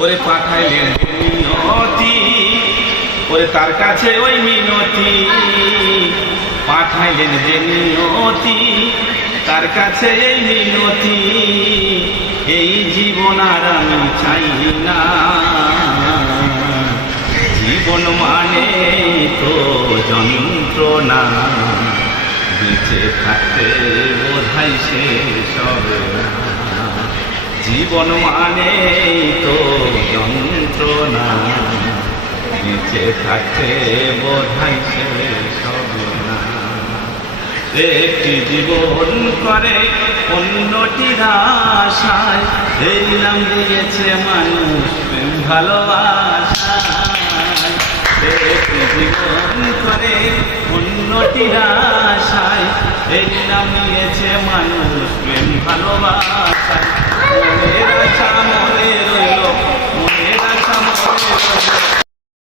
ওরে পাঠাইলেন মিনতি, ওরে তার কাছে ওই মিনতি, পাঠাইলেন যে মিনতি, তার কাছে এই মিনতি, এই জীবন আর আমি চাই না। জীবন মানে তো যন্ত্রণা, বেঁচে থাকতে বোধহয় শেষ হবে না। জীবন মানে তো যন্ত্রণা, বেঁচে থাকতে বোধহয় শেষ হবে না। একটি জীবন করে অন্যটির আশায়, এই নাম দিয়েছে মানুষ প্রেম ভালোবাসা। একটি জীবন করে অন্যটির আশায়, এই নাম দিয়েছে মানুষ প্রেম ভালোবাসা। মনের আশা মনের